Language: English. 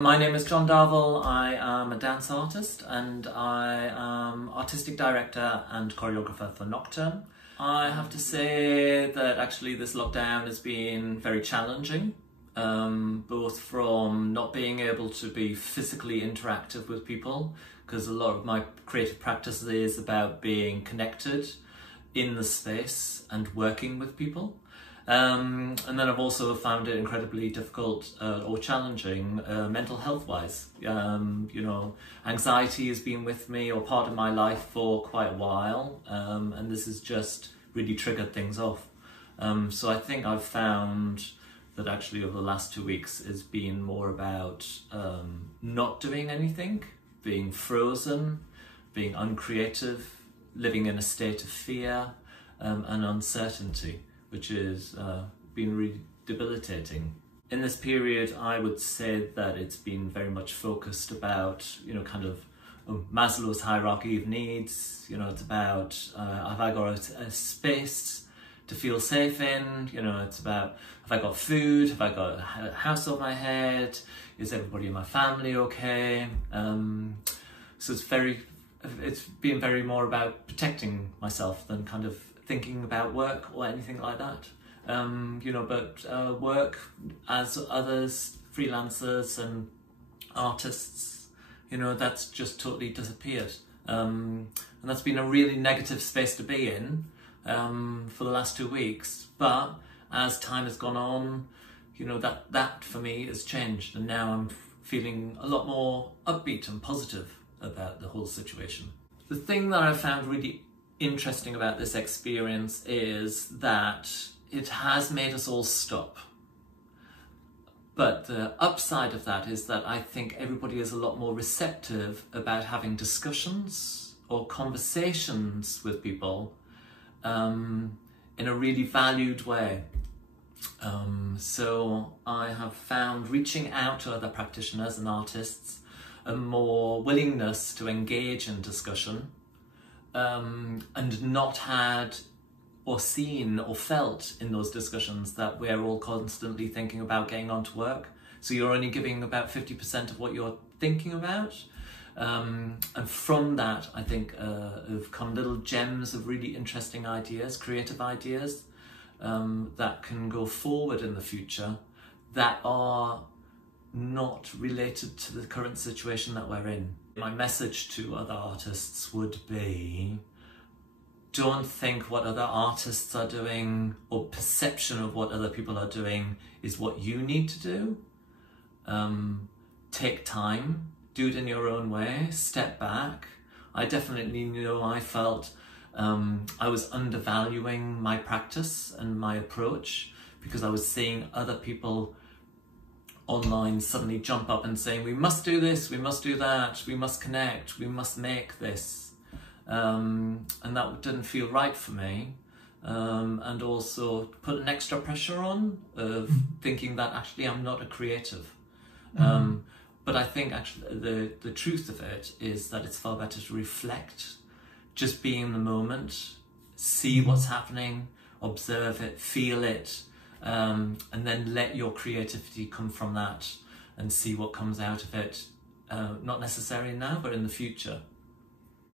My name is Darvell. I am a dance artist and I am artistic director and choreographer for NOCTURN. I have to say that actually this lockdown has been very challenging, both from not being able to be physically interactive with people, because a lot of my creative practice is about being connected in the space and working with people. And then I've also found it incredibly difficult or challenging mental health wise. You know, anxiety has been with me or part of my life for quite a while, and this has just really triggered things off. So I think I've found that actually over the last 2 weeks has been more about not doing anything, being frozen, being uncreative, living in a state of fear and uncertainty, which has been really debilitating. In this period, I would say that it's been very much focused about, you know, kind of Maslow's hierarchy of needs. You know, it's about, have I got a space to feel safe in? You know, it's about, have I got food? Have I got a house over my head? Is everybody in my family okay? So it's been very more about protecting myself than kind of thinking about work or anything like that. You know, but work as others, freelancers and artists, you know, that's just totally disappeared. And that's been a really negative space to be in for the last 2 weeks. But as time has gone on, you know, that for me has changed, and now I'm feeling a lot more upbeat and positive about the whole situation. The thing that I found really interesting about this experience is that it has made us all stop. But the upside of that is that I think everybody is a lot more receptive about having discussions or conversations with people in a really valued way. So I have found reaching out to other practitioners and artists a more willingness to engage in discussion, and not had or seen or felt in those discussions that we're all constantly thinking about getting on to work. So you're only giving about 50% of what you're thinking about. And from that, I think have come little gems of really interesting ideas, creative ideas, that can go forward in the future that are not related to the current situation that we're in. My message to other artists would be, don't think what other artists are doing or perception of what other people are doing is what you need to do. Take time, do it in your own way, step back. I definitely know I felt I was undervaluing my practice and my approach because I was seeing other people online suddenly jump up and saying, we must do this, we must do that, we must connect, we must make this. And that didn't feel right for me. And also put an extra pressure on of thinking that actually I'm not a creative. But I think actually the truth of it is that it's far better to reflect, just be in the moment, see what's happening, observe it, feel it, and then let your creativity come from that and see what comes out of it, not necessarily now, but in the future.